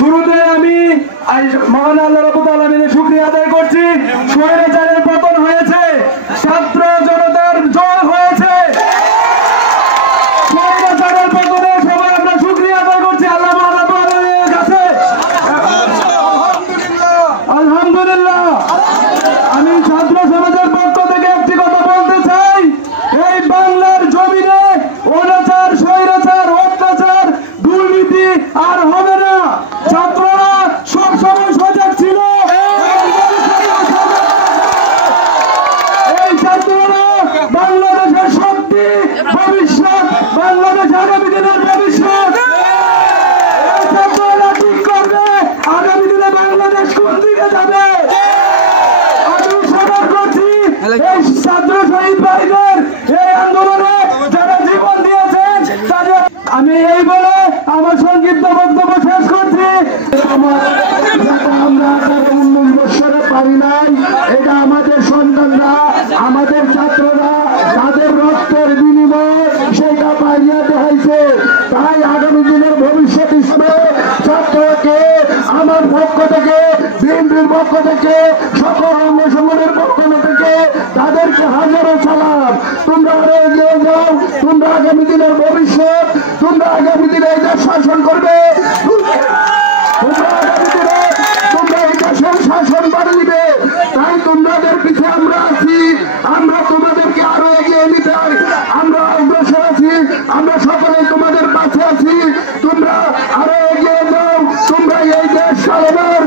শুরুতে আমি মহান আল্লাহ রাব্বুল আলামিনের শুকরিয়া আদায় করছি। স্বৈরাচারের পতন হয়েছে, ছাত্র জনতার জয় হয়েছে। স্বৈরাচারের পতনে সবাই আমরা শুকরিয়া আদায় করছি আল্লাহ রাব্বুল আলামিনের কাছে। আলহামদুলিল্লাহ। আমি ছাত্র সমাজের পক্ষ থেকে একটি কথা বলতে চাই, এই বাংলার জমিনে অনাচার, স্বৈরাচার, অত্যাচার, দুর্নীতি আর হবে না। ছাত্ররা সবসময় সজাগ ছিল। এই ছাত্ররা বাংলাদেশের শক্তি, ভবিষ্যৎ, বাংলাদেশ আগামী দিনের ভবিষ্যৎ। এই ছাত্ররা ঠিক করবে আগামী দিনে বাংলাদেশ কোন দিকে যাবে। আমি স্মরণ করছি এই ছাত্র শহীদ ভাইদের এই আন্দোলনে যারা জীবন দিয়েছেন তাদের। আমি এই বলে আমার সংক্ষিপ্ত বক্তব্য শেষ করছি। আমরা 19 বছরে পারি নাই, এটা আমাদের সন্তানরা, আমাদের ছাত্ররা তাদের রক্তের বিনিময়ে সেটা পাইয়া দেখাইছে। তাই আগামী দিনের ভবিষ্যৎ ছাত্রকে আমার পক্ষ থেকে, বিএনপির পক্ষ থেকে, সকল অঙ্গ সংগঠনের পক্ষ থেকে তাদেরকে হাজারো সালাম। তোমরা এগিয়ে যাও, তোমরা আগামী দিনের ভবিষ্যৎ, তোমরা আগামী দিনে এই দেশ শাসন করবে, তোমরা আগামী দিনে তোমরা এই দেশের শাসন বাড়ি দিবে। তাই তোমাদের পিছিয়ে আমরা আছি, আমরা তোমাদেরকে আরো এগিয়ে নিতে হয়, আমরা অগ্রসর আছি, আমরা সকলে তোমাদের পাশে আছি। তোমরা আরো এগিয়ে যাও, তোমরা এই দেশ চালানোর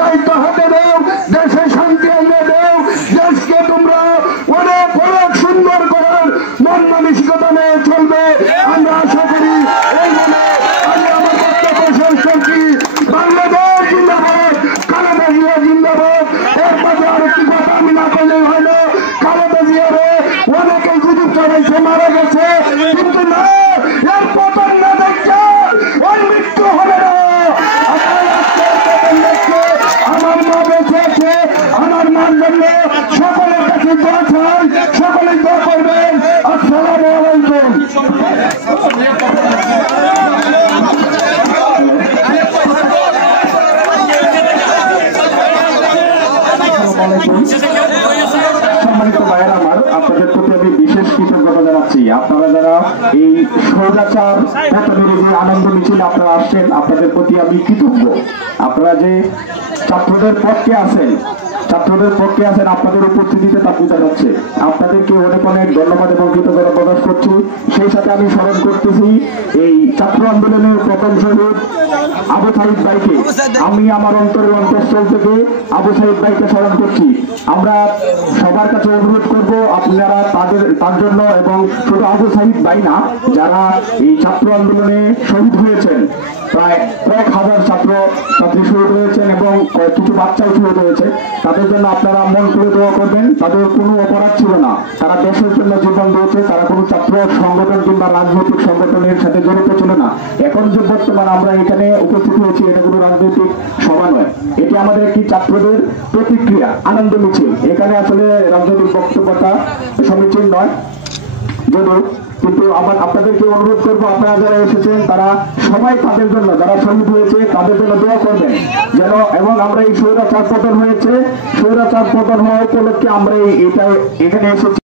দায়িত্ব হাতে দাও, দেশে শান্তি এনে দাও, দেশকে তোমরা অনেক অনেক সুন্দর করার মন মানসিকতা নিয়ে চলবে আমরা আশা করি। এই মনে আমি আমার বক্তব্য শেষ করছি। বাংলাদেশ জিন্দাবাদ, খালেদা জিয়া জিন্দাবাদ। এর মাঝে আরেকটি কথা আমি না বললে হয় না। খালেদা জিয়ারে অনেকে গুজব চড়াইছে, মারা গেছে, কিন্তু না, এর পতন না দেখছে ওই মৃত্যু হবে না। আমার মা বেঁচে আছে, আমার মার জন্য সকলের কাছে দোয়া চাই, সকলে দোয়া করবেন। আসসালামু আলাইকুম। সম্মানিত ভাইয়েরা আমার, আপনাদের প্রতি আমি বিশেষ কৃতজ্ঞতা জানাচ্ছি। আপনারা যারা এই স্বৈরাচার পতনের যে আনন্দ মিছিল আপনারা আসছেন, আপনাদের প্রতি আমি কৃতজ্ঞ। আপনারা যে ছাত্রদের পক্ষে আছেন, আপনাদের উপস্থিতিতে তা বোঝা যাচ্ছে। আপনাদেরকে অনেক অনেক ধন্যবাদ এবং কৃতজ্ঞতা প্রকাশ করছি। সেই সাথে আমি স্মরণ করতেছি এই ছাত্র আন্দোলনের প্রথম শহীদ আবু সাইদ ভাইকে। আমি আমার অন্তরের অন্তঃস্থল থেকে আবু সাইদ ভাইকে স্মরণ করছি। আমরা সবার কাছে অনুরোধ করব আপনারা তার জন্য, এবং শুধু আবু সাইদ ভাই না, যারা এই ছাত্র আন্দোলনে শহীদ হয়েছেন, প্রায় কয়েক হাজার ছাত্র ছাত্রী শহীদ হয়েছেন এবং কিছু বাচ্চাও শহীদ হয়েছে, তাদের জন্য আপনারা মন করে দোয়া করবেন। তাদের কোনো অপরাধ ছিল না, তারা দেশের জন্য জীবন দিয়েছে, তারা কোনো ছাত্র সংগঠন কিংবা রাজনৈতিক সংগঠনের সাথে জড়িত ছিল না। এখন যে বর্তমানে আমরা এখানে উপস্থিত হয়েছি, এটা কোনো রাজনৈতিক সভা নয়, এটি আমাদের একটি ছাত্রদের প্রতিক্রিয়া, আনন্দ মিছিল। এখানে আসলে রাজনৈতিক বক্তব্যটা সমীচীন নয় যদিও, কিন্তু আপনাদেরকে অনুরোধ করবো, আপনারা যারা এসেছেন তারা সবাই তাদের জন্য, যারা শহীদ হয়েছে তাদের জন্য দোয়া করবেন যেন। এবং আমরা এই স্বৈরাচার পতন হয়েছে, স্বৈরাচার পতন হওয়া উপলক্ষে আমরা এখানে এসেছি।